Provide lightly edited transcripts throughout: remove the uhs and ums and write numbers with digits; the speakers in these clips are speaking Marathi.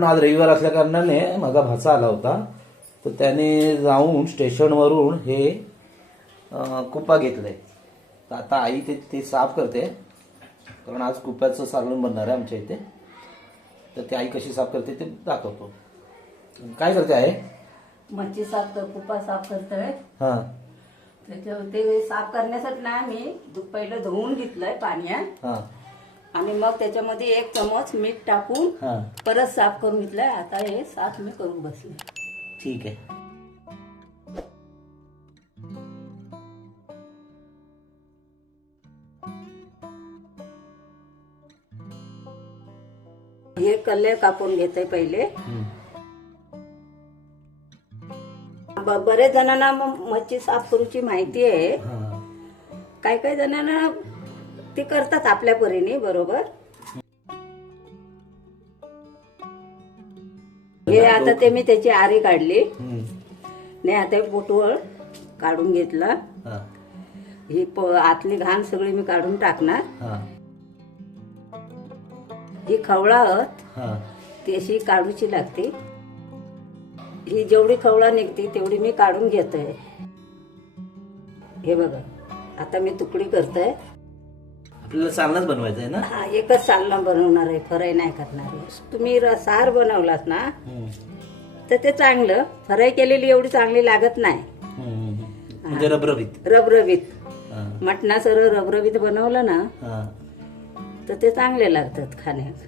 मित्रांनो, आज रविवार असल्या कारणाने माझा भाचा आला होता, तर त्याने जाऊन स्टेशनवरून हे कुपा घेतलंय. तर आता आई ते साफ करते, कारण आज कुप्याचं सालण बनणार आहे आमच्या इथे. तर ते आई कशी साफ करते ते दाखवतो. काय करते आहे? मच्छी साफ कर, कुपा साफ करतोय. हा, ते साफ करण्यासाठी ना मी पहिलं धुवून घेतलंय पाण्यात. हा, आणि मग त्याच्यामध्ये 1 चमच मीठ टाकून हा, परत साफ करून घेतलंय. आता हे साफ मी करून बसले. ठीक आहे. हे कल्ले कापून घेते पहिले. बरेच जणांना मच्छी साफ करूची माहिती आहे. काही काही जणांना ते करतात आपल्या परीने बरोबर. हे आता ते मी त्याची आरी काढली. नाही आता पोटवळ काढून घेतला. ही आतली घाण सगळी मी काढून टाकणार. ही खवळावत ती अशी काढूची लागते. ही जेवढी खवळा निघते तेवढी मी काढून घेतोय. हे बघा, आता मी तुकडी करतोय. आपल्याला सालनाच बनवायचं आहे ना? हा, एकच सालना बनवणार आहे, फ्राय नाही करणार आहे. तुम्ही सार बनवलात ना तर ते चांगलं. फ्राय केलेली एवढी चांगली लागत नाही. म्हणजे रबरबीत रबरबीत मटणासर रबरबीत बनवलं ना तर ते चांगले लागतात खाण्यात.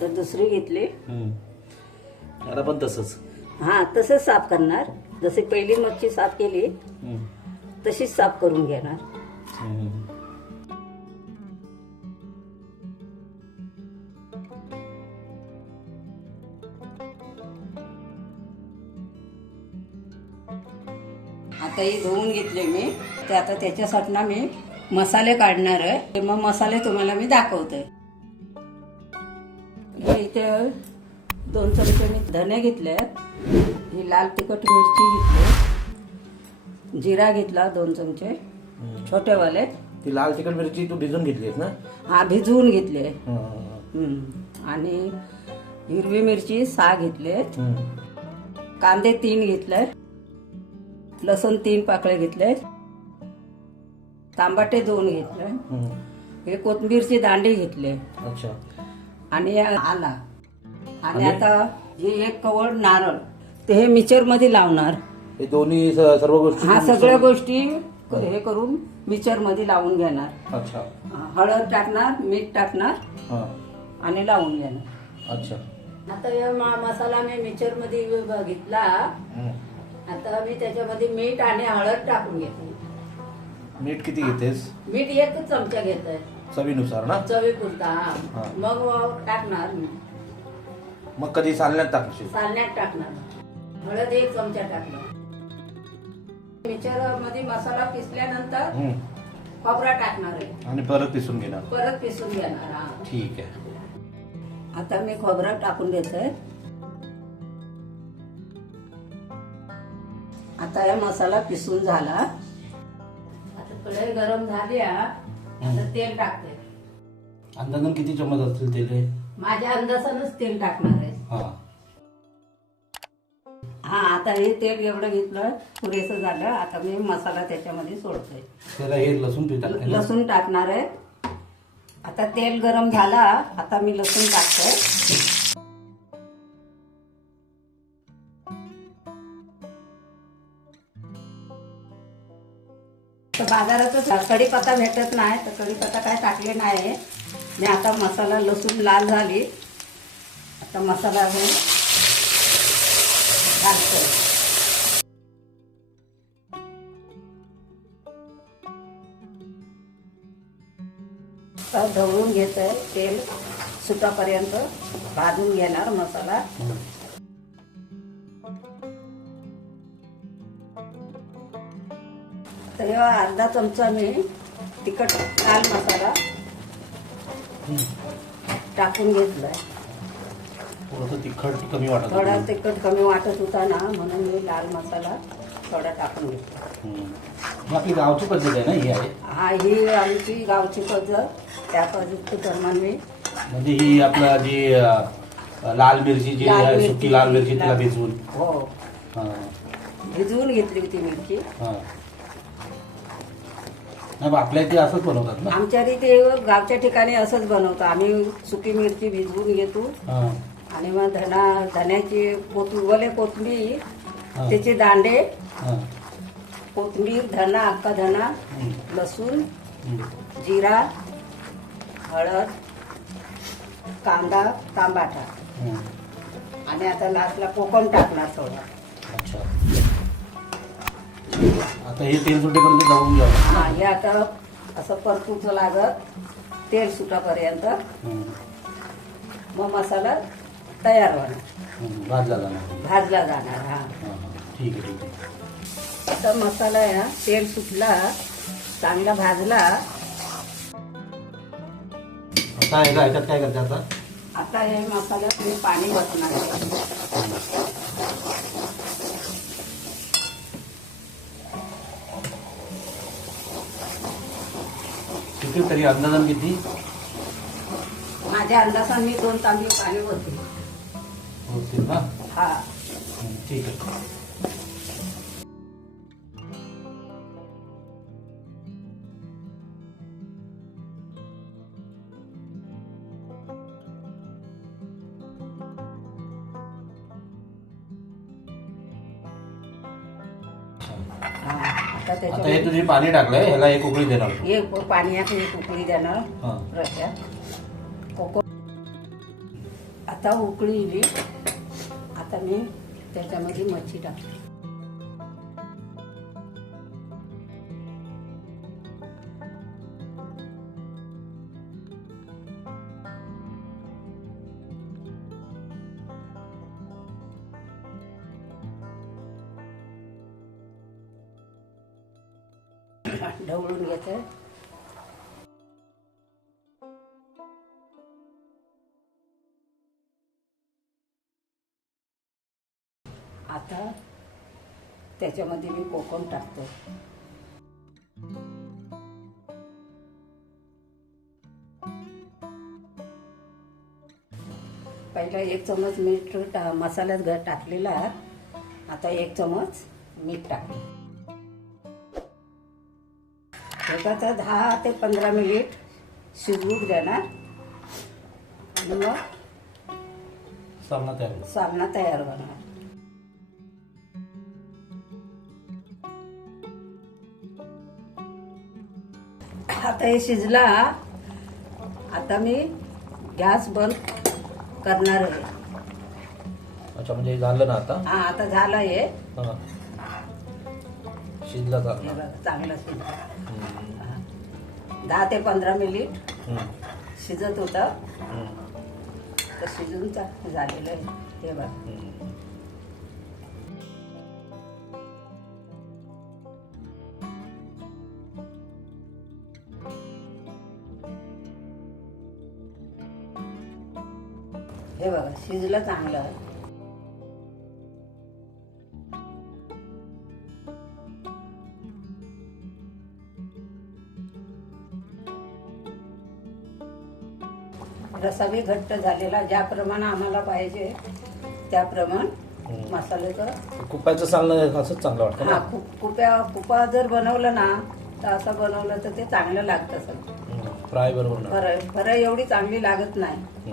तर दुसरी घेतली. याला पण तसंच. हा, तसंच साफ करणार. जशी पहिली मच्छी साफ केली तशीच साफ करून घेणार. आता ही धुवून घेतले मी. ते आता त्याच्यासाठी ना मी मसाले काढणार आहे. मग मसाले तुम्हाला मी दाखवते. इथे 2 चमचे मी धने घेतले. ही लाल तिखट मिरची घेतली. जिरा घेतला 2 चमचे छोटेवाले. ती लाल तिखट मिरची तू भिजून घेतलीस ना? हा, भिजवून घेतले. आणि हिरवी मिरची 6 घेतले. कांदे 3 घेतले. लसूण 3 पाकळे घेतले. तांबाटे 2 घेतले. हे कोथिंबीरची दांडी घेतले. अच्छा. आणि आला. आणि आता हे 1 कवळ नारळ ते हे मिक्सर मध्ये लावणार. हे दोन्ही सर्व गोष्टी? हा, सगळ्या गोष्टी हे करून मिक्सर मध्ये लावून घेणार. अच्छा. हळद टाकणार, मीठ टाकणार आणि लावून घेणार. अच्छा. आता हे मसाला मी मिक्सर मध्ये घेतला. आता मी त्याच्यामध्ये मीठ आणि हळद टाकून घेते. मीठ किती घेतेस? मीठ 1 चमचा घेतोय. चवीनुसार ना? चवीपुरता. मग टाकणार. मग कधी सालण्यात टाकशील? सालण्यात टाकणार. हळद 1 चमचा टाकणार. मिक्सर मध्ये मसाला पिसल्यानंतर खोबरा टाकणार आहे आणि परत पिसून घेणार. परत पिसून घेणार. ठीक आहे. आता मी खोबरा टाकून देतोय. आता हा मसाला पिसून झाला. आता कढई गरम झाली. आता तेल टाकते. अंदाजन किती चम्मच असतील तेल? माझ्या अंदाजानच तेल टाकणार आहे. हा, आता हे तेल एवढं घेतलं पुरेसं झालं. आता मी मसाला त्याच्यामध्ये सोडतोय. त्याला हे लसूण टाकणार आहे. आता तेल गरम झाला. आता मी लसूण टाकतोय. तर बाजारात कढीपत्ता भेटत नाही तर कढीपत्ता काय टाकले नाही. मी आता मसाला लसूण लाल झाली. आता मसाला हे घालतोय. ढवळून घेतोय. तेल सुटापर्यंत भाजून घेणार मसाला. तर अर्धा चमचा मी तिखट लाल मसाला टाकून घेतलाय. थोडंसं तिखट कमी वाटत? थोडा तिखट कमी वाटत होता ना, म्हणून मी लाल मसाला थोडा टाकून घेतला. आपली गावची पद्धत आहे ना ही आहे? हा, ही आमची गावची पद्धत. त्या पद्धतीप्रमाणे मी म्हणजे ही आपला जी लाल मिरची जी लाल आहे, मिरची, सुकी लाल मिरची तिला लाल- भिजवून. हो हा भिजवून घेतली होती मिरची. हा. नाही, मग आपल्या इथे असंच बनवतात ना. आमच्या इथे गावच्या ठिकाणी असंच बनवतो आम्ही. सुकी मिरची भिजवून घेतो हा आणि मग धण्याची ओले कोथिंबीर, हा. त्याचे दांडे, हा. कोथिंबीर, धना, अख्खा धना, हम्म. लसूण, हम्म. जिरा, हळद, कांदा, टमाटा हम्म. आणि आता लास्टला कोकम टाकणार थोडा. अच्छा. आता हे तेल सुटेपर्यंत जाऊन घ्यावं. हा हे आता असं परतूचं लागत तेल सुटापर्यंत. हम्म. मग मसाला तयार होणार, भाजला जाणार. भाजला जाणार. हा हा, हा. ठीक आहे ठीक आहे. आता मसाला आहे ना, तेल सुटला, चांगला भाजला. आता ह्याच्यात काय करते आता. आता हे मसाल्यात मी पाणी वतणार आहे. किती तरी अंदाजान किती माझ्या अंदाजाने मी 2 तांबे पाणी होते. होतील ना. हा ठीक आहे. हा. आता आता हे त्याच्यामध्ये तुझे पाणी टाकलंय, ह्याला एक उकळी देणार. हे पाण्यात एक उकळी देणार. हा. रश्यात कोको आता उकळी इली. आता मी त्याच्यामध्ये मच्छी टाकते. ढवळून घेते. आता त्याच्यामध्ये मी कोकम टाकतो. पहिला 1 चमच मीठ मसाल्यात टाकलेला. आता 1 चमच मीठ टाकले. त्याचा 10 ते 15 मिनिट शिजवून देणार आणि मग सामना तयार होईल. सामना तयार होणार. आता हे शिजला. आता मी गॅस बंद करणार आहे. अच्छा, म्हणजे हे झालं ना आता. हा आता झालं हे. हा. शिजला हे चांगला. बघा, चांगलं शिजलं. 10 ते 15 मिनिट शिजत होतं. तर शिजून झालेलं आहे. हे बघा. हे बघा शिजलं चांगलं. रसा बी घट्ट झालेला. ज्याप्रमाणे आम्हाला पाहिजे त्याप्रमाणे मसाल्याचं. कुपायचं चालणं असंच चांगलं वाटतं हा ना. कुपा जर बनवलं ना तर असं बनवलं तर ते चांगलं लागतं सगळं. फ्राय बरोबर ना. फराई एवढी चांगली लागत नाही.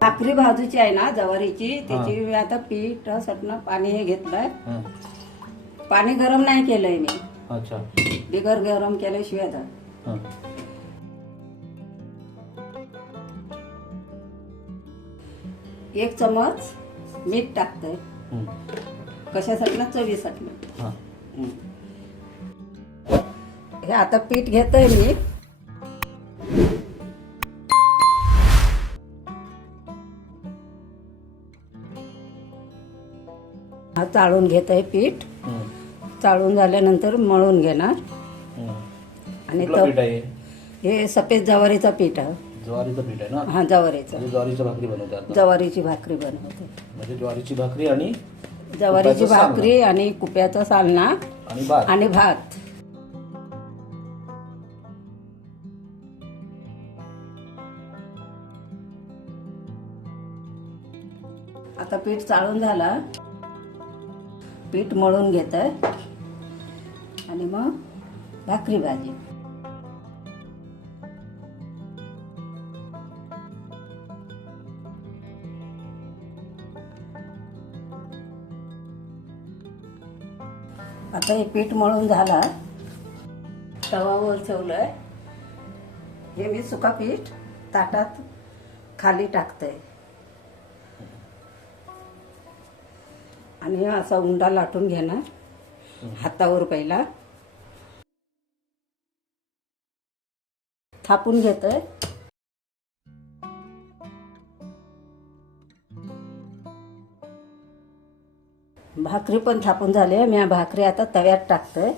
भाकरी भाजूची आहे ना ज्वारीची, त्याची मी आता पीठ सटणं पाणी हे घेतलंय. पाणी गरम नाही केलंय मी. अच्छा. बिगर गरम केल्याशिवाय तर. हा. 1 चमच मीठ टाकतंय. कशासाठी ना चवीसाठी. हा. हे आता पीठ घेतोय मी. हा चाळून घेतोय पीठ. चाळून झाल्यानंतर मळून घेणार. आणि कुठलं पीठ आहे? हे सफेद ज्वारीचं पीठ आहे. ज्वारीचं पीठ आहे ना. हा ज्वारीचं. म्हणजे ज्वारीची भाकरी बनवतात. ज्वारीची भाकरी बनवते. म्हणजे ज्वारीची भाकरी आणि ज्वारीची कुप्याचं सालना. भाकरी आणि कुप्याचा सालना आणि भात. आणि भात. आता पीठ चाळून झाला, पीठ मळून घेत आहे आणि मग भाकरी भाजी. आता हे पीठ मळून झाला, तवावर ठेवलंय. हे मी सुका पीठ ताटात खाली टाकते आणि असा उंडा लाटून घेणार हातावर. पहिला थापून घेतोय. भाकरी पण थापून झाली. मी भाकरी आता तव्यात टाकतोय.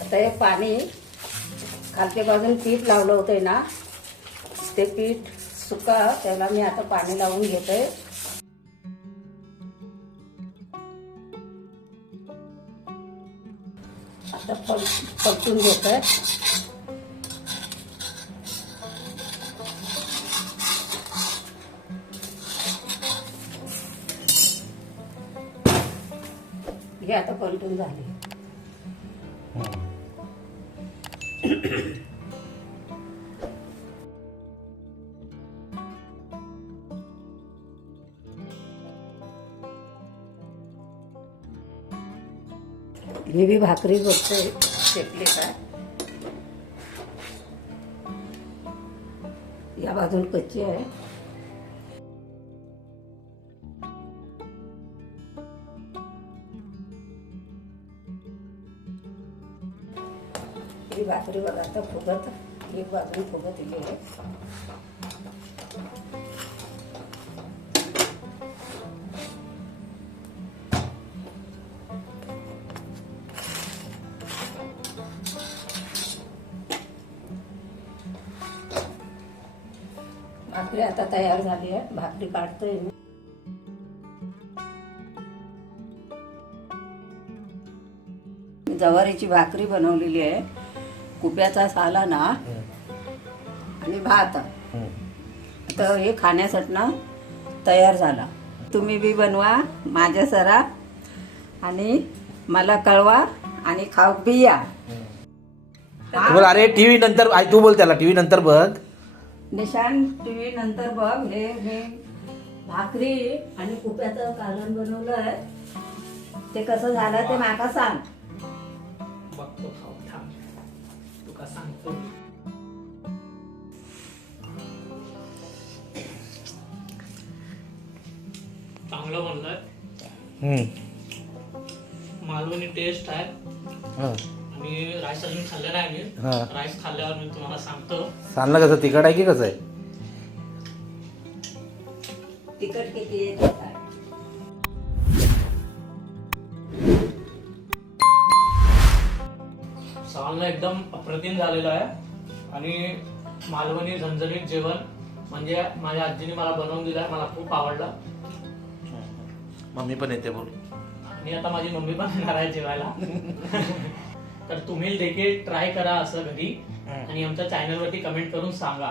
आता हे पाणी खालच्या बाजून पीठ लावलं होतंय ना, ते पीठ सुका, त्याला मी आता पाणी लावून घेतोय. आता परतून घेतोय. हे आता पलटून झाली. मी बी भाकरी बघतोय शेकली काय. या बाजून कच्ची आहे. ही भाकरी बघा आता फुगत, एक बाजून फुगत आहे. भाकरी आता तयार झाली आहे. भाकरी काढतोय मी. ज्वारीची भाकरी बनवलेली आहे. कुप्याचा साला ना आणि भात. तर हे खाण्यासाठी ना तयार झाला. तुम्ही बी बनवा माझ्या सरा आणि मला कळवा आणि खाऊ बी या. बोल, अरे टीव्ही नंतर, आई तू बोल त्याला, टीव्ही नंतर बघ. निशान टीव्ही नंतर बघ. हे मी भाकरी आणि कुप्याचं कालवण बनवलंय. ते कसं झालं ते माका सांग. बघतो, खाऊ थांब, तुका सांगतो. चांगलं बनलंय. मालवणी टेस्ट आहे. आणि राईस अजून खाल्लेला आहे मी. राईस खाल्ल्यावर मी तुम्हाला सांगतो. सांगलं कसं, तिखट आहे की कसं आहे? तिखट किती आहे ते काय. सालनं एकदम अप्रतिम झालेलं आहे. आणि मालवणी झणझणीत जेवण म्हणजे माझ्या आजीने मला बनवून दिलं आहे. मला खूप आवडलं. मम्मी पण येते बोल. आणि आता माझी मम्मी पण येणार आहे जेवायला. तर तुम्ही देखील ट्राय करा असं घरी आणि आमच्या चॅनलवरती कमेंट करून सांगा.